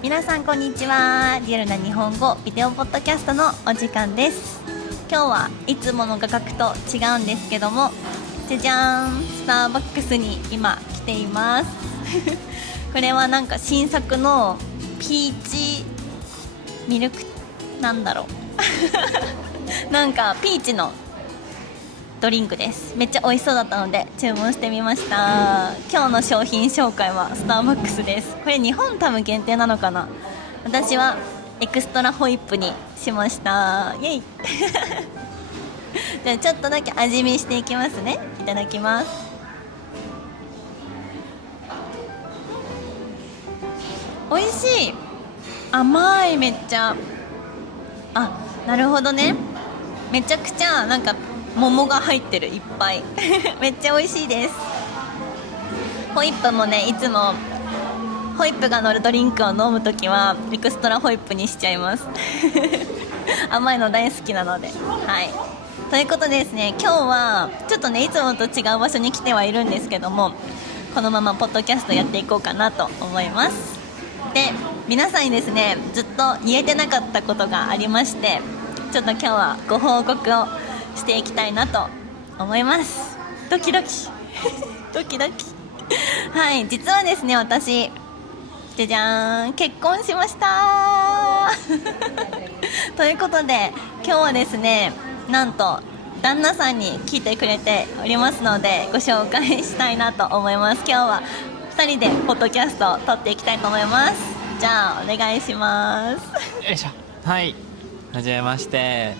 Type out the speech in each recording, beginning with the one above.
皆さんこんにちは。リアルな日本語ビデオポッドキャストのお時間です。今日はいつもの画角と違うんですけども、じゃじゃーん、スターバックスに今来ていますこれはなんか新作のピーチミルクなんだろうなんかピーチのドリンクです。めっちゃ美味しそうだったので注文してみました。今日の商品紹介はスターバックスです。これ日本多分限定なのかな。私はエクストラホイップにしました。イエイじゃあちょっとだけ味見していきますね。いただきます。美味しい。甘い。めっちゃなるほどね。めちゃくちゃなんか桃が入ってる、いっぱいめっちゃ美味しいです。ホイップもね、いつもホイップが乗るドリンクを飲むときはエクストラホイップにしちゃいます甘いの大好きなので。はい、ということでですね、今日はちょっとねいつもと違う場所に来てはいるんですけども、このままポッドキャストやっていこうかなと思います。で、皆さんにですねずっと言えてなかったことがありまして、ちょっと今日はご報告をしていきたいなと思います。ドキドキドキドキはい、実はですね、私じゃじゃーん、結婚しましたということで今日はですね、なんと旦那さんに来てくれておりますのでご紹介したいなと思います。今日は2人でポッドキャストを撮っていきたいと思います。じゃあお願いしますよいしょ。はい、はじめまして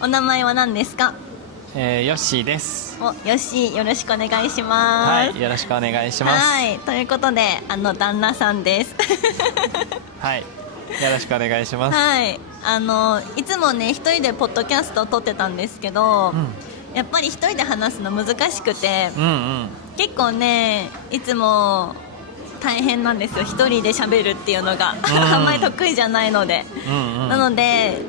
お名前は何ですか？ヨッシーです。ヨッシー、よろしくお願いします。はい、よろしくお願いします。はい、ということで旦那さんですはい、よろしくお願いします。はい、いつもね一人でポッドキャストを撮ってたんですけど、やっぱり一人で話すの難しくて、結構ねいつも大変なんですよ、一人で喋るっていうのがあんまり得意じゃないので、なので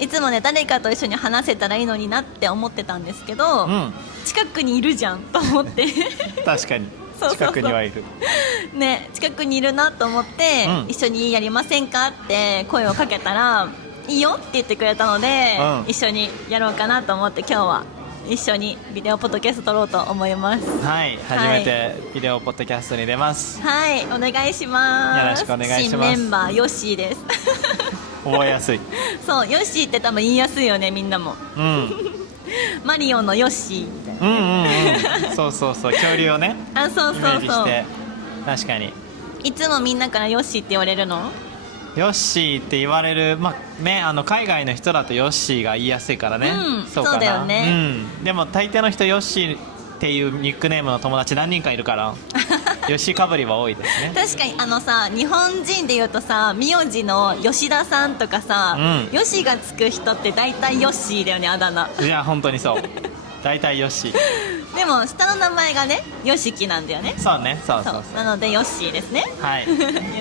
いつもね誰かと一緒に話せたらいいのになって思ってたんですけど、近くにいるじゃんと思って確かにそう近くにはいるね、近くにいるなと思って、一緒にやりませんかって声をかけたらいいよって言ってくれたので、一緒にやろうかなと思って今日は一緒にビデオポッドキャスト撮ろうと思います。はい、初めてビデオポッドキャストに出ます。はい、お願いします。よろしくお願いします。新メンバーヨッシーです覚えやすいそう、ヨッシーって多分言いやすいよね、みんなもマリオのヨッシーみたいなそうそうそう、恐竜をねそうそうそう、イメージして。確かにいつもみんなからヨッシーって言われるの？ヨッシーって言われる、海外の人だとヨッシーが言いやすいからね、そうだよね、でも大抵の人ヨッシーっていうニックネームの友達何人かいるからヨッシーかぶりは多いですね。確かに日本人でいうとさ、名字の吉田さんとかさ、ヨシがつく人って大体ヨッシーだよね、あだ名。いや本当にそう大体ヨッシーでも下の名前がねヨシキなんだよね。そうね、そうなのでヨッシーですね。はいよ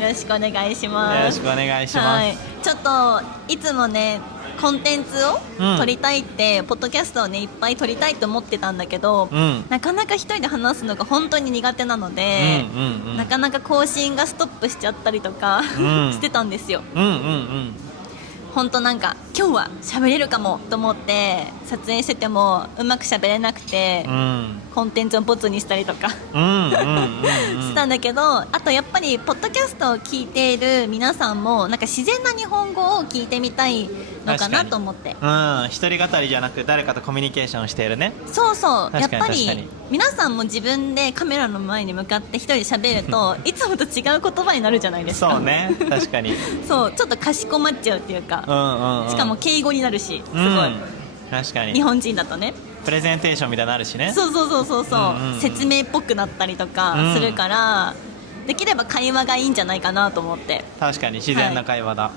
ろしくお願いします。よろしくお願いします、はい、ちょっといつもねコンテンツを撮りたいって、ポッドキャストをねいっぱい撮りたいと思ってたんだけど、なかなか一人で話すのが本当に苦手なので、なかなか更新がストップしちゃったりとか、してたんですよ。本当なんか今日は喋れるかもと思って撮影しててもうまく喋れなくて、コンテンツをボツにしたりとかしたんだけど、あとやっぱりポッドキャストを聞いている皆さんもなんか自然な日本語を聞いてみたいのかなと思って。一人語りじゃなく誰かとコミュニケーションしているね。そうそう、やっぱり確かに皆さんも自分でカメラの前に向かって一人で喋るといつもと違う言葉になるじゃないですか。そうね、確かにそう、ちょっとかしこまっちゃうっていうか、しかも敬語になるし、すごい、確かに日本人だとねプレゼンテーションみたいになるしね。そう、説明っぽくなったりとかするから、できれば会話がいいんじゃないかなと思って。確かに自然な会話だ、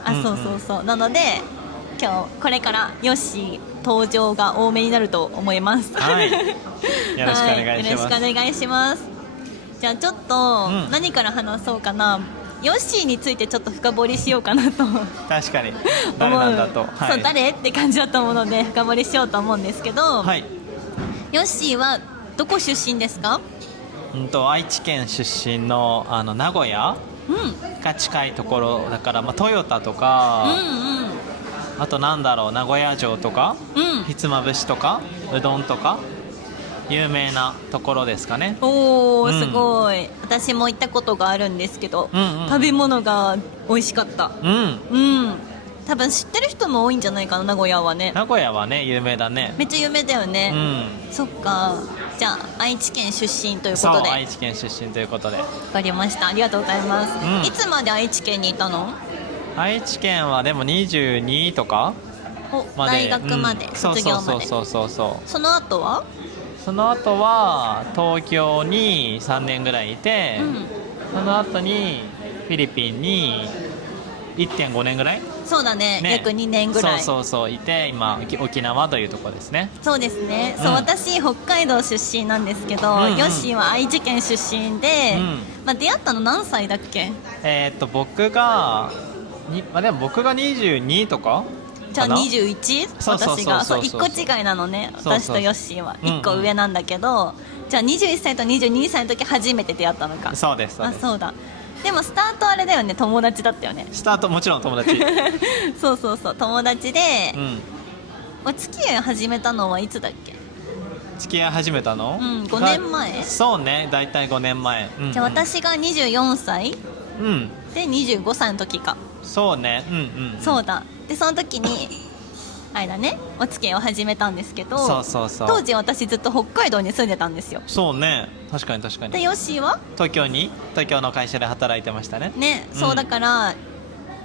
そうなので今日これからヨッシー登場が多めになると思いますはい、よろしくお願いします、よろしくお願いします。じゃあちょっと何から話そうかな。ヨッシーについてちょっと深掘りしようかなと確かに誰なんだと、そう、誰って感じだと思うので深掘りしようと思うんですけど、ヨッシーはどこ出身ですか？愛知県出身の名古屋うんが近いところだから、まあ、トヨタとうか、んあとなんだろう、名古屋城とか、うんひつまぶしとかうどんとか有名なところですかね。おー、うんすごい。私も行ったことがあるんですけど、うんうん食べ物が美味しかった。うんうん多分知ってる人も多いんじゃないかな、名古屋はね。名古屋はね有名だね。めっちゃ有名だようね、んそっか。じゃあ愛知県出身というこそうとで、愛知県出身ということで、わかりました。ありがとうございます、うんいつまで愛知県にいたの？愛知県はでも22とかまで大学まで、うん卒業まで。そうその後は？その後は東京に3年ぐらいいて、うんその後にフィリピンに 1.5 年ぐらい、そうだね、ね、約2年ぐらい。そういて、今沖縄というところですね。そうですね、そううん私北海道出身なんですけど、うんうんヨッシーは愛知県出身で、うんまあ、出会ったの何歳だっけ？僕がまあ、でも僕が22とかじゃあかな。 21？ そうそうそうそう私がそう1個違いなのね。そうそう私とヨッシーはうんうん1個上なんだけど、じゃあ21歳と22歳の時初めて出会ったのか。そうですそうです。あそうだ。でもスタートあれだよね、友達だったよね。スタートもちろん友達そう友達で、うんお付き合い始めたのはいつだっけ？付き合い始めたの、うん5年前そうね、大体5年前、うんうん、じゃあ私が24歳うんで25歳の時か。そうね、うんうん、そうだ。でその時にあれだね、お付き合いを始めたんですけど、そう当時私ずっと北海道に住んでたんですよ。そうね、確かにでヨッシーは東京の会社で働いてましたね。ね、うんそうだから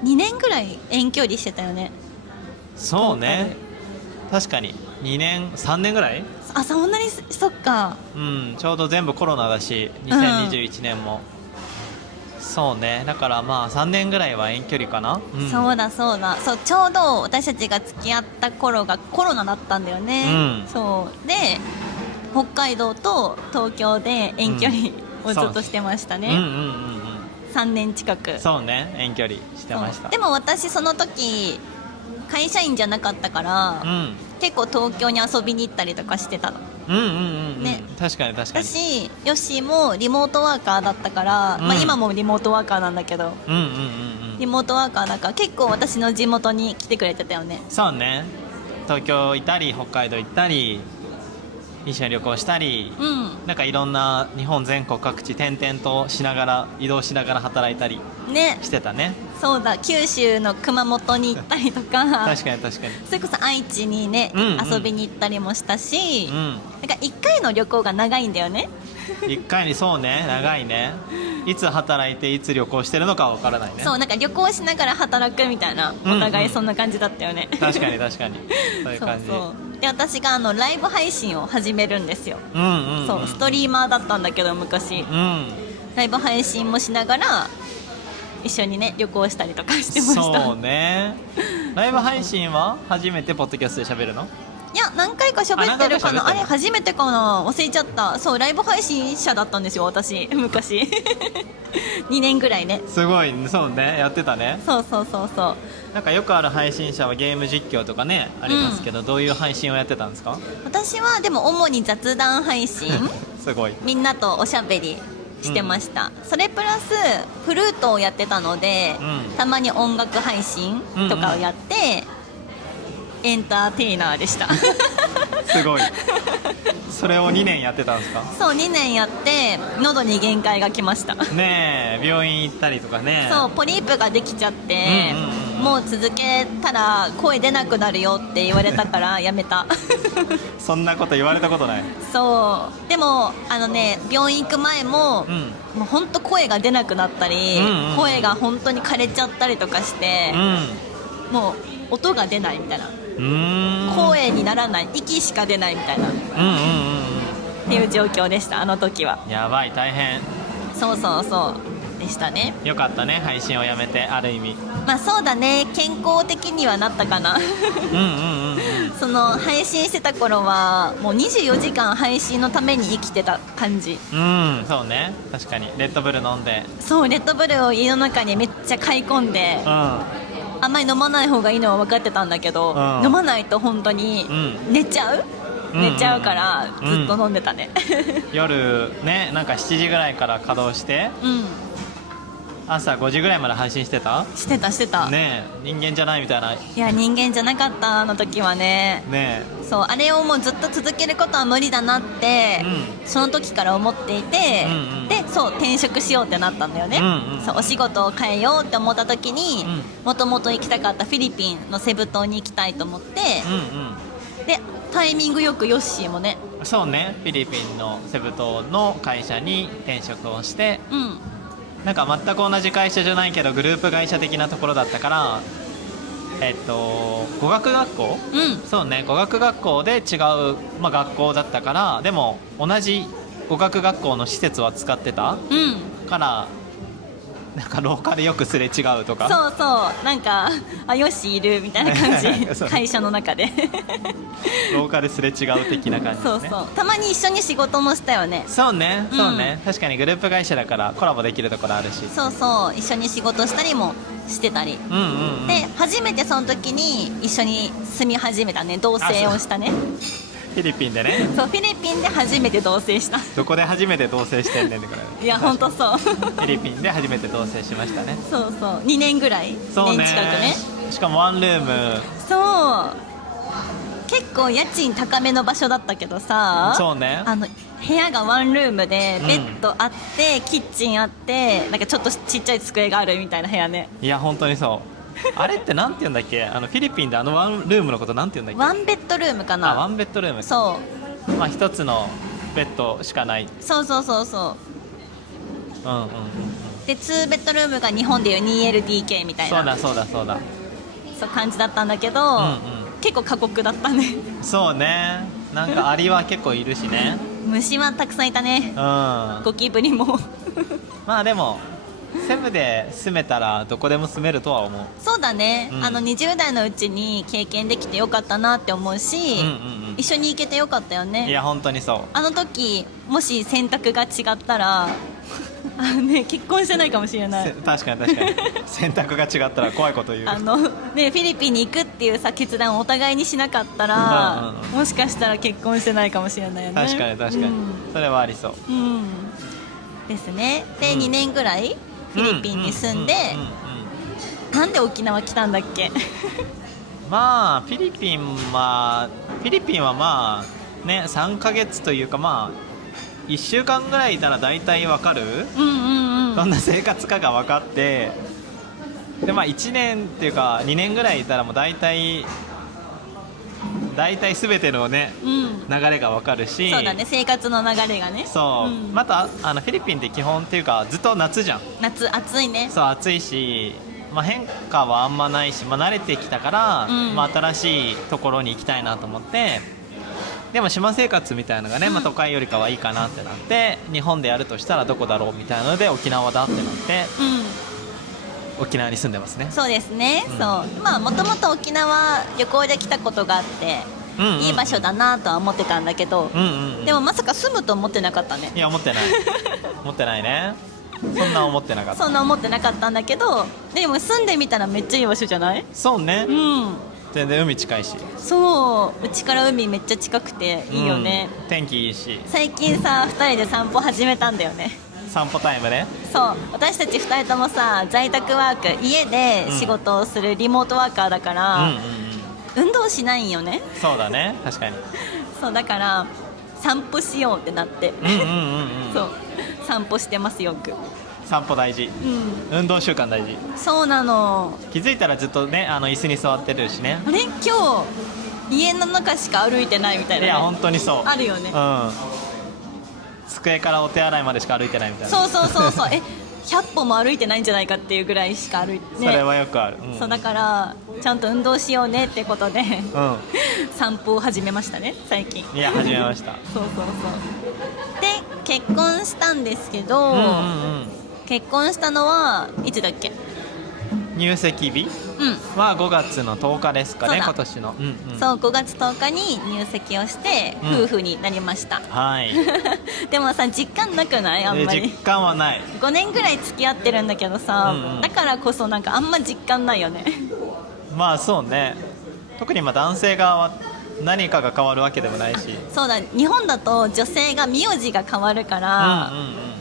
2年ぐらい遠距離してたよね。そうね、確かに2年3年ぐらい、あそんなにそっか。うん、ちょうど全部コロナだし2021年も、そうね、だからまあ3年ぐらいは遠距離かな、うん、そうだそうちょうど私たちが付き合った頃がコロナだったんだよね、うんそうで北海道と東京で遠距離をずっとしてましたね、うんうんうんうん3年近く。そうね、遠距離してました。そうでも私その時会社員じゃなかったから、うん結構東京に遊びに行ったりとかしてたの。うんうんうんうん、ね確かに確かに。私ヨッシーもリモートワーカーだったから、うんまあ、今もリモートワーカーなんだけど、うんうんうんうんリモートワーカーだから結構私の地元に来てくれてたよね。そうね、東京いたり北海道行ったり一緒に旅行したり、うんなんかいろんな日本全国各地転々としながら移動しながら働いたりね、してたね。そうだ、九州の熊本に行ったりとか確かに確かに。それこそ愛知にね、うんうん遊びに行ったりもしたし、うん、なんか1回の旅行が長いんだよね。一回にそうね、長いね。いつ働いていつ旅行してるのかわからないね。そうなんか旅行しながら働くみたいな、うんうんお互いそんな感じだったよね。確かに確かに、そういう感じ。で私がライブ配信を始めるんですよ、うんうんうん、そうストリーマーだったんだけど昔、うんライブ配信もしながら一緒にね旅行したりとかしてました。そうね。ライブ配信は初めてポッドキャストで喋るの？いや何回か喋ってるかな。あれあ何回か喋ってる初めてかな、忘れちゃった。そうライブ配信者だったんですよ私昔2年ぐらいね。すごい、そうね、やってたね。そうなんかよくある配信者はゲーム実況とかねありますけど、どういう配信をやってたんですか？私はでも主に雑談配信すごい。みんなとおしゃべりしてました、それプラスフルートをやってたので、うんたまに音楽配信とかをやって、エンターテイナーでしたすごい。それを2年やってたんですか？そう2年やって喉に限界が来ましたねえ、病院行ったりとかね。そうポリープができちゃって、うんうんうんもう続けたら声出なくなるよって言われたからやめたそんなこと言われたことない。そうでも病院行く前も、うんもう本当声が出なくなったり、うんうん声が本当に枯れちゃったりとかして、もう音が出ないみたいな、うん声にならない、息しか出ないみたいなっうんうんうんていう状況でしたあの時は。うん。やばい、大変。そうでしたね。よかったね、配信をやめて。ある意味。まあそうだね、健康的にはなったかなうんうんうんうん。その配信してた頃はもう24時間配信のために生きてた感じ。うん、そうね、確かにレッドブル飲んで。そうレッドブルを家の中にめっちゃ買い込んで、うんあんまり飲まない方がいいのは分かってたんだけど、うん飲まないと本当にうん寝ちゃう、うん寝ちゃうからうんずっと飲んでたね夜ね、なんか7時ぐらいから稼働して、うん朝5時ぐらいまで配信してたしてたしてた、ねえ、人間じゃないみたいな。いや人間じゃなかった、あの時はね。ねそう、あれをもうずっと続けることは無理だなって、その時から思っていて、うんうん、でそう転職しようってなったんだよね、うんうん、そうお仕事を変えようって思った時に、うん、もともと行きたかったフィリピンのセブ島に行きたいと思って、うんでタイミングよくヨッシーもね、うん、そうね、フィリピンのセブ島の会社に転職をして、うんなんか全く同じ会社じゃないけどグループ会社的なところだったから、語学学校、うんそうね、語学学校で違う、まあ、学校だったから、でも同じ語学学校の施設は使ってたうんから、なんか廊下でよくすれ違うとか。そうそう、なんかあヨッシーいるみたいな感そうじ会社の中で廊下ですれ違う的な感じですね。そうそう、たまに一緒に仕事もしたよね。そうね、うんそうね、確かにグループ会社だからコラボできるところあるし。そうそう、一緒に仕事したりもしてたり、うんうん、うん、で初めてその時に一緒に住み始めたね、同棲をしたね。フィリピンでね。そう、フィリピンで初めて同棲したどこで初めて同棲してんねんってくらい。いやほんとそうフィリピンで初めて同棲しましたね。そうそう、2年ぐらい、2そうね、年近くね。しかもワンルーム。そう結構家賃高めの場所だったけどさ、そうね、部屋がワンルームでベッドあって、キッチンあって、なんかちょっとちっちゃい机があるみたいな部屋ね。いや本当にそうあれってなんて言うんだっけ、フィリピンでワンルームのことなんて言うんだっワンベッドルームかけ。ワな。ンベッドルーム。そうまあ一つのベッドしかない。そうそうそうそううんうんうん、で2ベッドルームが日本でいう 2LDK みたいな、そうだそうだそうだ。そう感じだったんだけど、うん結構過酷だったね。うん、そうね、なんかアリは結構いるしね。虫はたくさんいたねうん、まゴキブリもあでもセブで住めたらどこでも住めるとは思う。そうだね、うん20代のうちに経験できてよかったなって思うし、うんうんうん、一緒に行けてよかったよね。いや本当にそう。あの時もし選択が違ったらね、結婚してないかもしれない確かに確かに選択が違ったら怖いこと言う。ね、フィリピンに行くっていうさ決断をお互いにしなかったら、うんうんうん、もしかしたら結婚してないかもしれないよね。確かに確かに、それはありそう。うんですね。で、2年ぐらいフィリピンに住んで、なんで沖縄来たんだっけまあフィリピンはまあね3ヶ月というか、まあ1週間ぐらいいたら大体わかる、うんうんうん、どんな生活かが分かって、でまあ1年っていうか2年ぐらいいたらもう大体全てのね、うん、流れが分かるし。そうだね、生活の流れがね。そう、またフィリピンって基本っていうかずっと夏じゃん。夏暑いね。そう暑いし、まあ、変化はあんまないし、まあ、慣れてきたから、まあ、新しいところに行きたいなと思って、でも島生活みたいなのがね、まあ、都会よりかはいいかなってなって、日本でやるとしたらどこだろうみたいなので沖縄だってなって、沖縄に住んでますね。そうですね、そうまあもともと沖縄旅行で来たことがあって、いい場所だなとは思ってたんだけど、でもまさか住むと思ってなかったね。いや思ってない思ってないね、そんな思ってなかった。そんな思ってなかったんだけど、でも住んでみたらめっちゃいい場所じゃない？そうね、うん全然海近いし。そううちから海めっちゃ近くていいよね、天気いいし。最近さ2人で散歩始めたんだよね。散歩タイムね。そう私たち2人ともさ在宅ワーク、家で仕事をするリモートワーカーだから、運動しないんよね。そうだね、確かに。そうだから散歩しようってなって、そう散歩してますよく。散歩大事、運動習慣大事。そうなの。気づいたらずっとね椅子に座ってるしね。あれ今日家の中しか歩いてないみたいな、ね、いや本当にそうあるよね。机からお手洗いまでしか歩いてないみたいな。そう100歩も歩いてないんじゃないかっていうぐらいしか歩いて、ね、それはよくある、そうだからちゃんと運動しようねってことで、散歩を始めましたね最近。いや始めました。そうで結婚したんですけど、結婚したのはいつだっけ？入籍日は5月の10日ですかね、今年の。そう5月10日に入籍をして夫婦になりました、はいでもさ実感なくない？あんまり実感はない。5年ぐらい付き合ってるんだけどさ、だからこそなんかあんま実感ないよね。まあそうね、特に男性側は何かが変わるわけでもないし。そうだ、日本だと女性が名字が変わるから、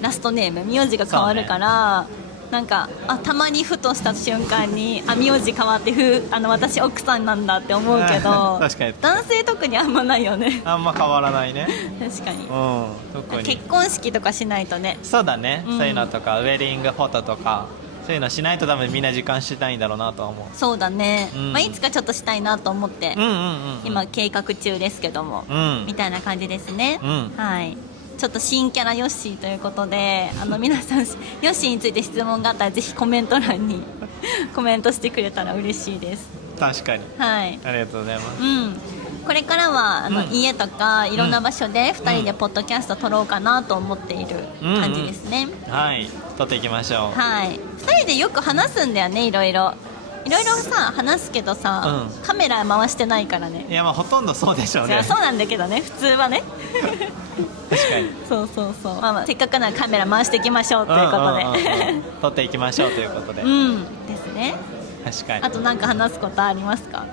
ラストネーム名字が変わるから、なんかたまにふとした瞬間に名字変わって私奥さんなんだって思うけど確かに男性特にあんまないよねあんま変わらないね。確かに、特に結婚式とかしないとね。そうだね、そういうのとかウェディングフォトとかそういうのしないと多分みんな時間したいんだろうなとは思う。そうだね、いつかちょっとしたいなと思って、今計画中ですけども、みたいな感じですね、はい。ちょっと新キャラヨッシーということで皆さんヨッシーについて質問があったらぜひコメント欄にコメントしてくれたら嬉しいです。確かに、はい、ありがとうございます。これからは家とかいろんな場所で2人でポッドキャスト撮ろうかなと思っている感じですね、はい撮っていきましょう。はい、2人でよく話すんだよね。いろいろさ話すけどさ、カメラ回してないからね。いやまあほとんどそうでしょうね。そうなんだけどね普通はね確かにそうせっかくならカメラ回していきましょうということで撮っていきましょうということで、ですね。確かに。あと何か話すことありますか？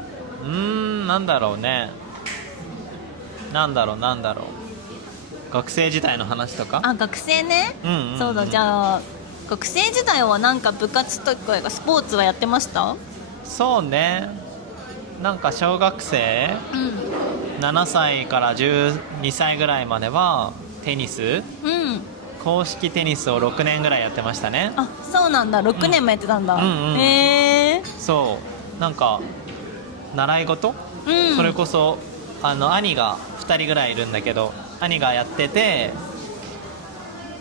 なんだろうね。なんだろう学生時代の話とか。学生ね、そうだ。じゃあ学生時代はなんか部活とかスポーツはやってました？そうね、なんか小学生、7歳から12歳ぐらいまではテニス、公式テニスを6年ぐらいやってましたね。あ、そうなんだ。6年もやってたんだ。そうなんか習い事、それこそ兄が2人ぐらいいるんだけど、兄がやってて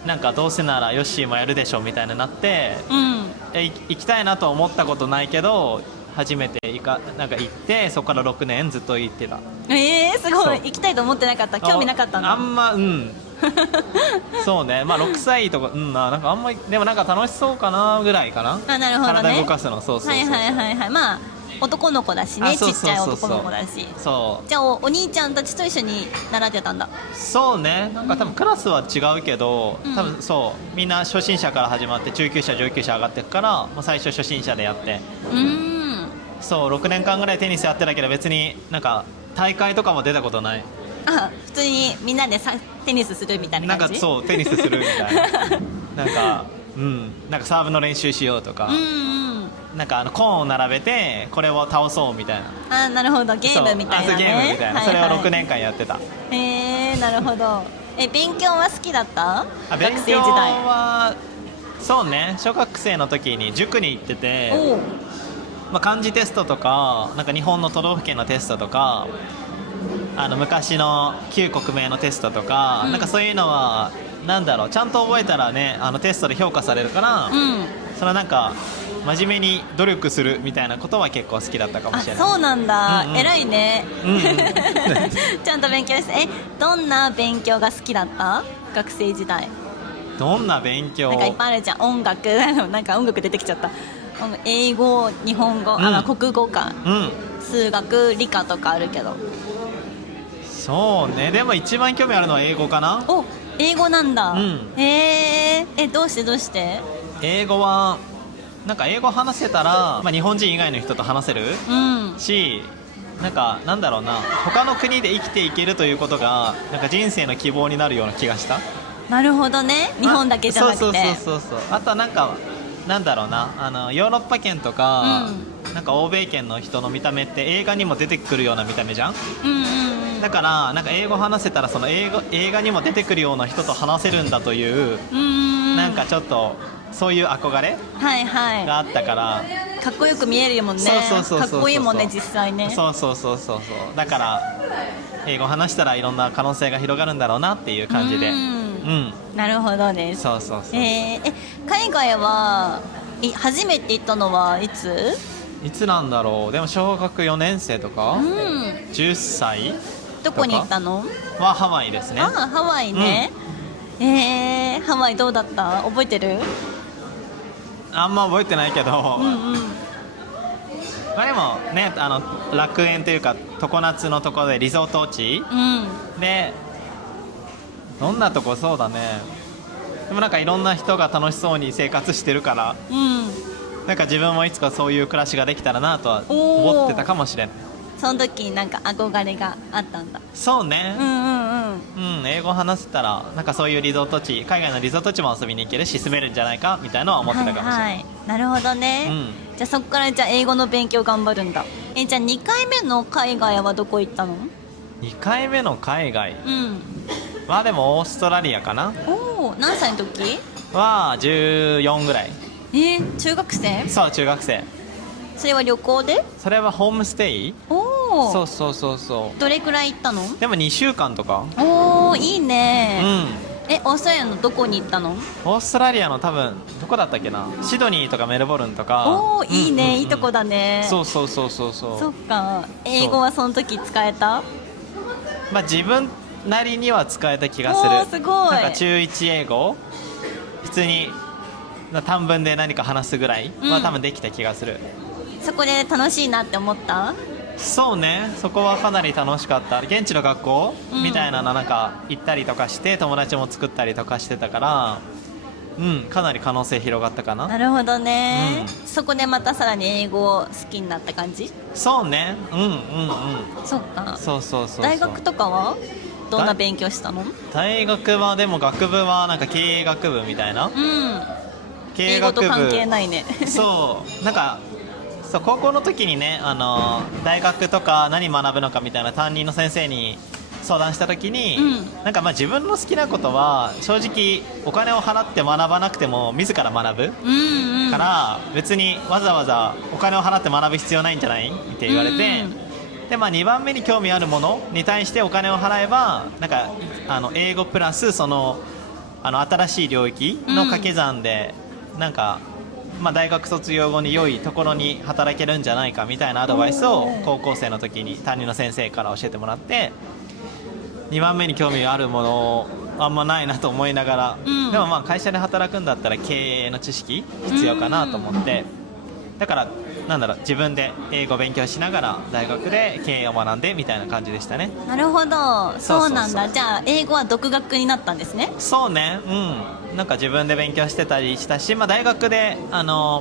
なんかどうせならヨッシーもやるでしょみたいになって、行きたいなとは思ったことないけど初めてなんか行って、そこから6年ずっと行ってた。すごい。行きたいと思ってなかった？興味なかったの？あんまそうね、まあ6歳とかなんかあんまりでもなんか楽しそうかなぐらいかな。なるほどね。体動かすの。そうまあ男の子だしね、ちっちゃい男の子だし。そうじゃあお兄ちゃんたちと一緒に習ってたんだ。そうね、なんか多分クラスは違うけど、多分そうみんな初心者から始まって中級者上級者上がっていくから、もう最初初心者でやって、そう6年間ぐらいテニスやってたけど別になんか大会とかも出たことない。普通にみんなでテニスするみたいな感じ。なんかそうテニスするみたいななんかサーブの練習しようとか、なんかコーンを並べてこれを倒そうみたいな。なるほど、ゲームみたいなね。ゲームみたいな、それを6年間やってた。なるほど。勉強は好きだった？勉強はそうね、小学生の時に塾に行ってて、漢字テストとか、なんか日本の都道府県のテストとか、昔の旧国名のテストとか、なんかそういうのはなんだろう、ちゃんと覚えたらねテストで評価されるから、それはなんか真面目に努力するみたいなことは結構好きだったかもしれない。そうなんだ、偉いね、ちゃんと勉強して。どんな勉強が好きだった？学生時代。どんな勉強？なんかいっぱいあるじゃん。音楽なんか音楽出てきちゃった。英語、日本語、国語か、数学、理科とかあるけど。そうね、でも一番興味あるのは英語かな。英語なんだ。どうして英語はなんか英語話せたら、日本人以外の人と話せる、し、なんだろうな、他の国で生きていけるということがなんか人生の希望になるような気がした。なるほどね。日本だけじゃなくて。そうあとはなんだろうな、ヨーロッパ圏とか、なんか欧米圏の人の見た目って映画にも出てくるような見た目じゃん。だからなんか英語話せたらその映画にも出てくるような人と話せるんだという、なんかちょっとそういう憧れがあったから、かっこよく見えるもんね。かっこいいもんね、実際ね。そうだから英語話したらいろんな可能性が広がるんだろうなっていう感じで。なるほどです。そう海外は初めて行ったのはいつなんだろう。でも小学4年生とか、10歳どこに行ったの？はハワイですね。ハワイね。ハワイどうだった？覚えてる？あんま覚えてないけど、でもね、楽園というか常夏のところでリゾート地、でどんなとこ。そうだね、でもなんかいろんな人が楽しそうに生活してるから、なんか自分もいつかそういう暮らしができたらなとは思ってたかもしれない。その時になんか憧れがあったんだ。そうね、英語話せたらなんかそういうリゾート地、海外のリゾート地も遊びに行けるし住めるんじゃないかみたいなのは思ってたかもしれない、はいはい、なるほどね、じゃあそこからじゃあ英語の勉強頑張るんだ。じゃあ2回目の海外はどこ行ったの2回目の海外うんはでもオーストラリアかなおお、何歳の時は14ぐらい。中学生？そう中学生。それは旅行で？それはホームステイ。おお、そうそうそうそう。どれくらい行ったの？でも2週間とか。おお、いいね。うん。オーストラリアのどこに行ったの？オーストラリアの多分どこだったっけな、シドニーとかメルボルンとか。おお、いいね、いいとこだね。そうそうそうそうそう。そっか。英語はその時使えた？まあ自分なりには使えた気がする。おー、すごい。なんか中1英語普通に短文で何か話すぐらいは多分できた気がする、そこで楽しいなって思った？そうね、そこはかなり楽しかった。現地の学校みたいなのなんか行ったりとかして友達も作ったりとかしてたから、かなり可能性広がったかな。なるほどね、そこでまたさらに英語を好きになった感じ？そうね、そっか。そうそうそうそう。大学とかはどんな勉強したの？大学はでも学部はなんか経営学部みたいな、経営学部英語と関係ないねそうなんかそう高校の時にね、大学とか何学ぶのかみたいな担任の先生に相談した時に、なんかまあ自分の好きなことは正直お金を払って学ばなくても自ら学ぶ、から別にわざわざお金を払って学ぶ必要ないんじゃないって言われて、でまあ、2番目に興味あるものに対してお金を払えばなんか英語プラスその新しい領域の掛け算で、なんか、まあ、大学卒業後に良いところに働けるんじゃないかみたいなアドバイスを高校生の時に担任の先生から教えてもらって、2番目に興味あるものあんまないなと思いながら、でもまあ会社で働くんだったら経営の知識必要かなと思って、だからなんだろう、自分で英語勉強しながら大学で経営を学んでみたいな感じでしたね。なるほど、そうなんだ。そうそうそう。じゃあ英語は独学になったんですね。そうね、なんか自分で勉強してたりしたし、まあ、大学で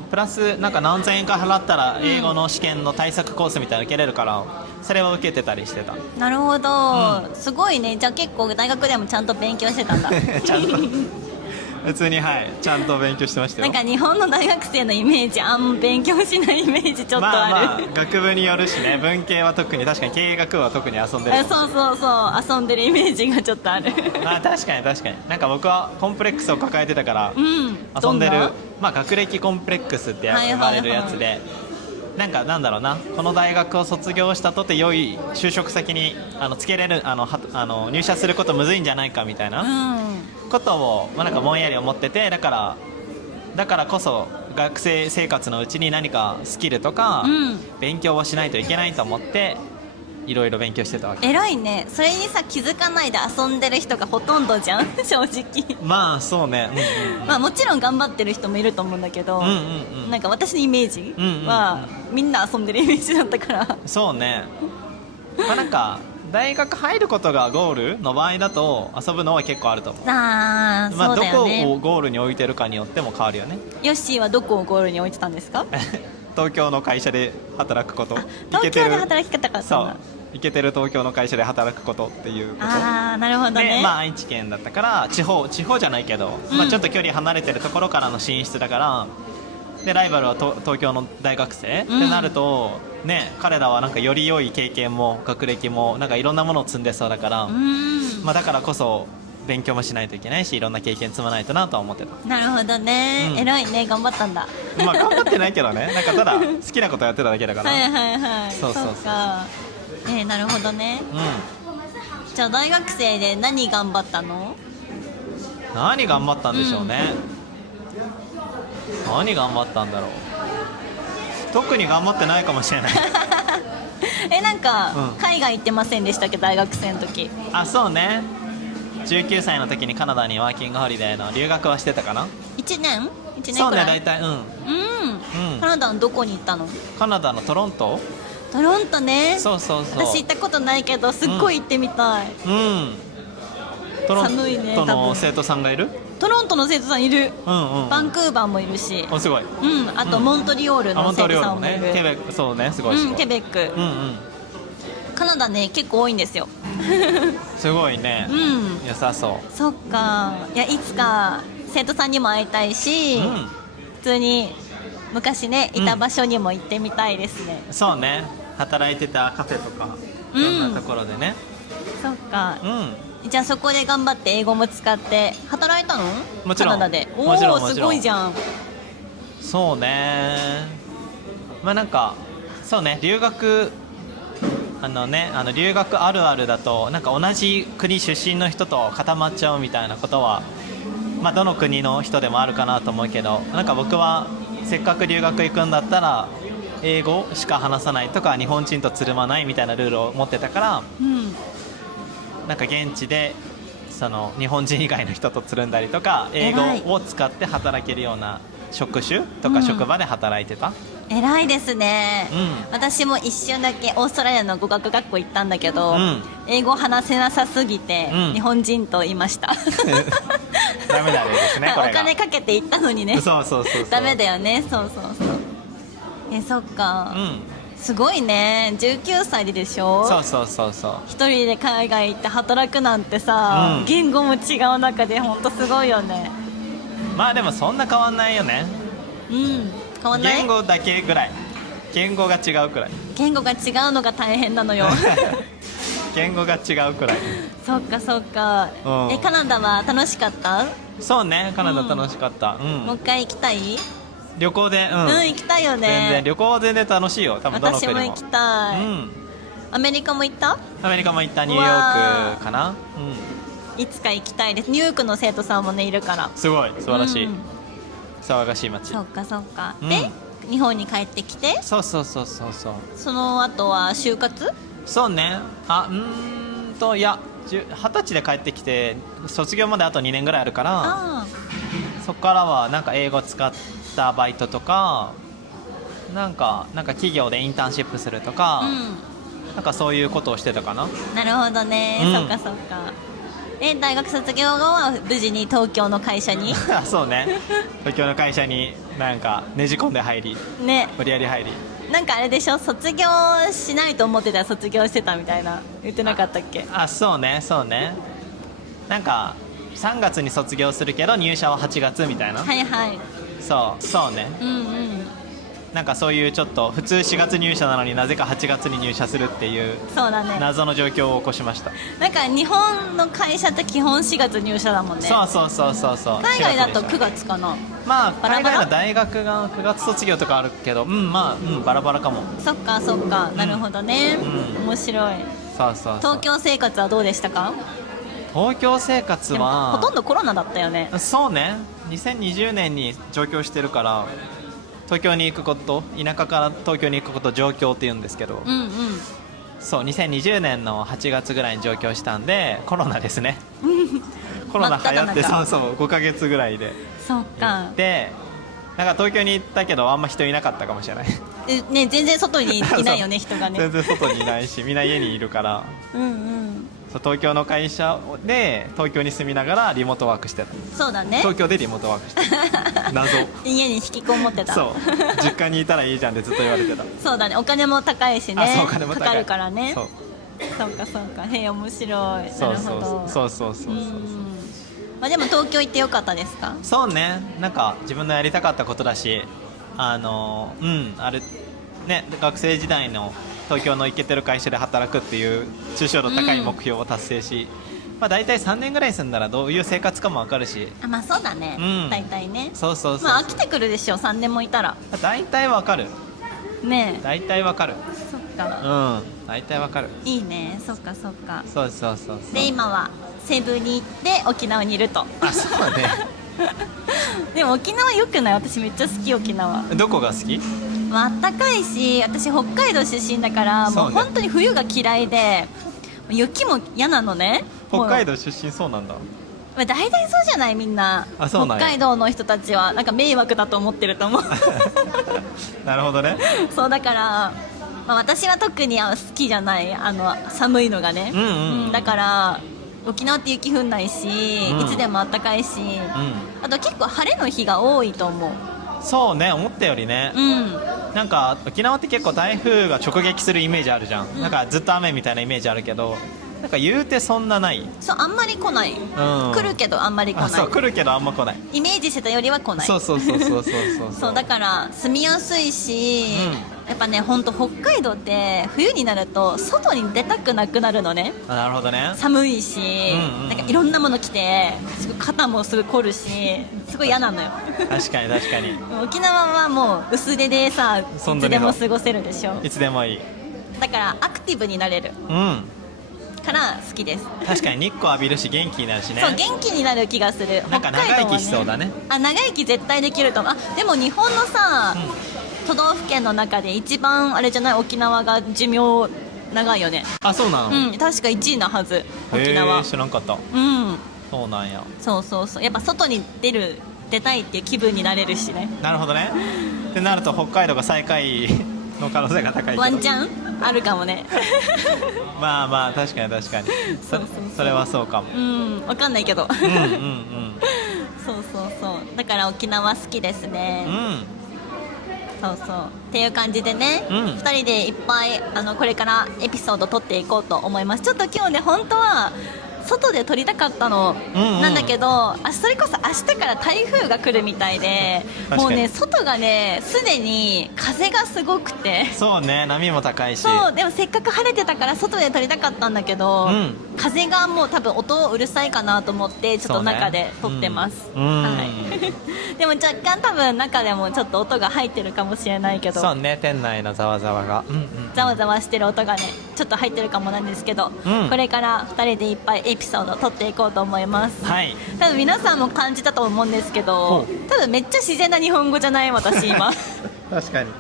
プラスなんか何千円か払ったら英語の試験の対策コースみたいなの受けれるから、それを受けてたりしてた。なるほど、すごいね。じゃあ結構大学でもちゃんと勉強してたんだちゃんと普通にちゃんと勉強してましたよ。なんか日本の大学生のイメージ、あんま勉強しないイメージちょっとある。まあ学部によるしね、文系は特に、確かに経営学部は特に遊んでる。そうそうそう、遊んでるイメージがちょっとあるまあ確かに確かに、なんか僕はコンプレックスを抱えてたから、遊んでる、まあ学歴コンプレックスって呼ばれるやつで、なんかなんだろうな、この大学を卒業したとて良い就職先につけれる入社することむずいんじゃないかみたいなことを、まあ、なんかぼんやり思ってて、だからこそ学生生活のうちに何かスキルとか勉強をしないといけないと思っていろいろ勉強してたわけ。偉いね。それにさ気づかないで遊んでる人がほとんどじゃん正直まあそうね、まあもちろん頑張ってる人もいると思うんだけど、なんか私のイメージは、みんな遊んでるイメージだったからそうね、まあなんか大学入ることがゴールの場合だと遊ぶのは結構あると思う。まあどこそうだよね。をゴールに置いてるかによっても変わるよね。ヨッシーはどこをゴールに置いてたんですか東京の会社で働くこと。東京で働き方かったんだ。そうイケてる東京の会社で働くことっていうこと。なるほどね。でまあ愛知県だったから地方じゃないけど、まあ、ちょっと距離離れてるところからの進出だから、でライバルは東京の大学生、ってなるとね、彼らはなんかより良い経験も学歴もなんかいろんなものを積んでそうだから、まあ、だからこそ勉強もしないといけないし、いろんな経験積まないとなとは思ってた。なるほどね、偉いね、頑張ったんだまあ頑張ってないけどね、なんかただ好きなことやってただけだからはいはいはい、そうか。なるほどね。じゃあ大学生で何頑張ったの？何頑張ったんでしょうね、何頑張ったんだろう。特に頑張ってないかもしれないなんか、海外行ってませんでしたっけ、大学生の時。あ、そうね、19歳の時にカナダにワーキングホリデーの留学はしてたかな。1年くらい。そうね、大体カナダのどこに行ったの？カナダのトロント。トロントね。そうそうそう。私行ったことないけどすっごい行ってみたい。トロン寒いね、トの生徒さんがいる？トロントの生徒さんいる。バンクーバーもいるし、すごい。あとモントリオールの生徒さんもいる。ケベック、そうね、すごい。ケベック。カナダね結構多いんですよ。すごいね、うん良さそそっか。いやいつか生徒さんにも会いたいし、う。普通に昔ねいた場所にも行ってみたいですね。そうね、働いてたカフェとかいろんなところでね。そっか、うん、じゃあそこで頑張って英語も使って働いたの？もちろんカナダで。おもちろんおすごいじゃん。そうね。まあなんかそうね、留学留学あるあるだとなんか同じ国出身の人と固まっちゃうみたいなことは、まあどの国の人でもあるかなと思うけど、なんか僕はせっかく留学行くんだったら英語しか話さないとか日本人とつるまないみたいなルールを持ってたから、なんか現地でその日本人以外の人とつるんだりとか英語を使って働けるような職種とか職場で働いてた。偉いですね、うん私も一瞬だけオーストラリアの語学学校行ったんだけど、英語話せなさすぎて、日本人といましたダメだですねこれが。お金かけて行ったのにね。そうそうそうそう。ダメだよね。そうそうそう。そっか、すごいね。19歳でしょ。そうそうそうそう。一人で海外行って働くなんてさ、言語も違う中で本当すごいよね。まあでもそんな変わんないよね。変わんない。言語だけぐらい、言語が違うくらい。言語が違うのが大変なのよ言語が違うくらい。そっかそっか、カナダは楽しかった？そうね、カナダ楽しかった、もう一回行きたい？旅行で、行きたいよね。全然旅行は全然楽しいよ、多分どの国も。私も行きたい、アメリカも行った？アメリカも行った。ニューヨークかな。いつか行きたいです。ニューヨークの生徒さんもねいるから。すごい素晴らしい、騒がしい街。そっかそっか、で日本に帰ってきて、そうそうそうそうそう。その後は就活？そうね。いや20歳で帰ってきて卒業まであと2年ぐらいあるから、そこからはなんか英語使ったバイトとかなんか企業でインターンシップするとか、なんかそういうことをしてたかな。なるほどね、そっかそっか。大学卒業後は無事に東京の会社にそうね、東京の会社になんかねじ込んで入りね、無理やり入り。なんかあれでしょ、卒業しないと思ってたら卒業してたみたいな言ってなかったっけ？そうねそうね。なんか3月に卒業するけど入社は8月みたいな。はいはい、そうね。なんかそういうちょっと普通4月入社なのになぜか8月に入社するっていう謎の状況を起こしました。なんか日本の会社って基本4月入社だもんね。そう海外だと9月かな。まあ海外の大学が9月卒業とかあるけど、バラバラかも。そっかそっか、なるほどね、面白い。東京生活はどうでしたか？東京生活はほとんどコロナだったよね。そうね、2020年に上京してるから東京に行くこと、田舎から東京に行くこと上京って言うんですけど、そう2020年の8月ぐらいに上京したんでコロナですねコロナ流行ってそう5ヶ月ぐらいで。そっか。でなんか東京に行ったけどあんま人いなかったかもしれないね、全然外にいないよね人がね。全然外にいないしみんな家にいるから東京の会社で東京に住みながらリモートワークしてた。そうだね、東京でリモートワークしてた謎家に引きこもってた。そう実家にいたらいいじゃんってずっと言われてたそうだね、お金も高いしね。お金も高いかかるからね。そうかそうか、へえ面白い。なるほど。そうまあでも東京行ってよかったですか？そうね、なんか自分のやりたかったことだしあるね、学生時代の東京のイケてる会社で働くっていう抽象度高い目標を達成し、まあ大体3年ぐらい住んだらどういう生活かも分かるし。まあそうだね、大体ね。そうまあ飽きてくるでしょ、3年もいたら。大体分かるね。大体分かる。そっか、大体分かる。いいね、そっかそっか。そうで今はセブに行って沖縄にいると。そうねでも沖縄よくない？私めっちゃ好き、沖縄。どこが好き？あったかいし、私北海道出身だからもう本当に冬が嫌いで雪も嫌なのね。北海道出身そうなんだ。大体そうじゃない、みんな。北海道の人たちはなんか迷惑だと思ってると思うなるほどね。そうだから、まあ、私は特に好きじゃない、寒いのがね、だから沖縄って雪降んないし、いつでもあったかいし、あと結構晴れの日が多いと思う。そうね、思ったよりね。なんか沖縄って結構台風が直撃するイメージあるじゃん、うんなんかずっと雨みたいなイメージあるけど、なんか言うてそんなない。そうあんまり来ない、来るけどあんまり来ない。そう来るけどあんま来ない。イメージしてたよりは来ない。そうそうそうそうそうそうだから住みやすいし、やっぱねほんと北海道って冬になると外に出たくなくなるのね。あ、なるほどね。寒いし、うんうんなんかいろんなもの着てすごい肩もすごい凝るしすごい嫌なのよ。確かに確かに。沖縄はもう薄手でさいそんなにつでも過ごせるでしょ。いつでもいい。だからアクティブになれるうんから好きです。確かに日光浴びるし元気になるしね。そう元気になる気がする。なんか長生きしそうだね。あ長生き絶対できると思う。あでも日本のさ、都道府県の中で一番あれじゃない、沖縄が寿命長いよね。あ、そうなの。うん確か1位なはず沖縄。知らんかった。うんそうなんや。そうそうそうやっぱ外に出たいっていう気分になれるしね。なるほどね。ってなると北海道が最下位の可能性が高いけど。ワンチャンあるかもね。まあまあ確かに確かに。そうそれはそうかも。うん分かんないけど。うんうんうんそうそうそうだから沖縄好きですね。そうそうっていう感じでね、うん2人でいっぱいこれからエピソード撮っていこうと思います。ちょっと今日ね本当は外で撮りたかったの、なんだけどそれこそ明日から台風が来るみたいでもうね外がねすでに風がすごくて。そうね、波も高いし。そうでもせっかく晴れてたから外で撮りたかったんだけど、風がもう多分音うるさいかなと思ってちょっと中で撮ってます、はい、でも若干多分中でもちょっと音が入ってるかもしれないけど。そうね、店内のざわざわが、ざわざわしてる音がねちょっと入ってるかもなんですけど、これから2人でいっぱいエピソード撮っていこうと思います。はい多分皆さんも感じたと思うんですけど、多分めっちゃ自然な日本語じゃない私今確かに。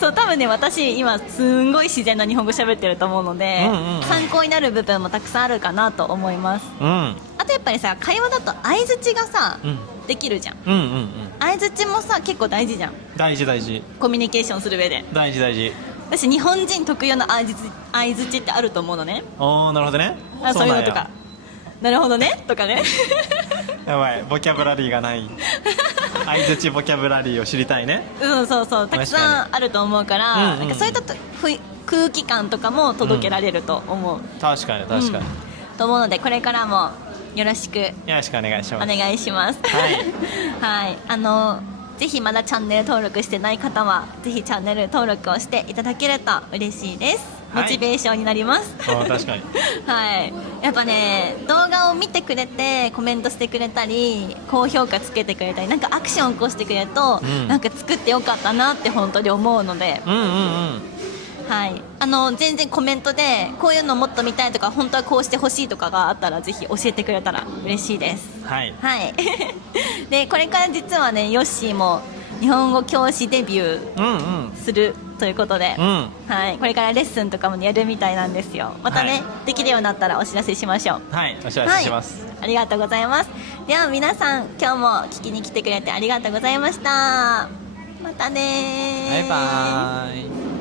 そう多分ね私今すんごい自然な日本語喋ってると思うので、参考になる部分もたくさんあるかなと思います。あとやっぱりさ会話だと相づちがさ、できるじゃん。相づちもさ結構大事じゃん。大事大事。コミュニケーションする上で大事大事。私日本人特有の相づちってあると思うのね。おー、なるほどね。そういうのとかなるほどねとかねやばい、ボキャブラリーがない相づちボキャブラリーを知りたいね。そうそうそうたくさんあると思うから、なんかそういった空気感とかも届けられると思う、確かに確かに、と思うのでこれからもよろしくよろしくお願いします。お願いします。はいぜひまだチャンネル登録してない方はぜひチャンネル登録をしていただけると嬉しいです。モチベーションになります。確かにはいやっぱね動画を見てくれてコメントしてくれたり高評価つけてくれたりなんかアクションを起こしてくれると、なんか作ってよかったなって本当に思うので、はい、全然コメントでこういうのもっと見たいとか本当はこうしてほしいとかがあったらぜひ教えてくれたら嬉しいです。はいでこれから実はねヨッシーも日本語教師デビューするということで、はい、これからレッスンとかもやるみたいなんですよ。またね、できるようになったらお知らせしましょう。はい、お知らせします、ありがとうございます。では皆さん今日も聞きに来てくれてありがとうございました。またねバイバーイ。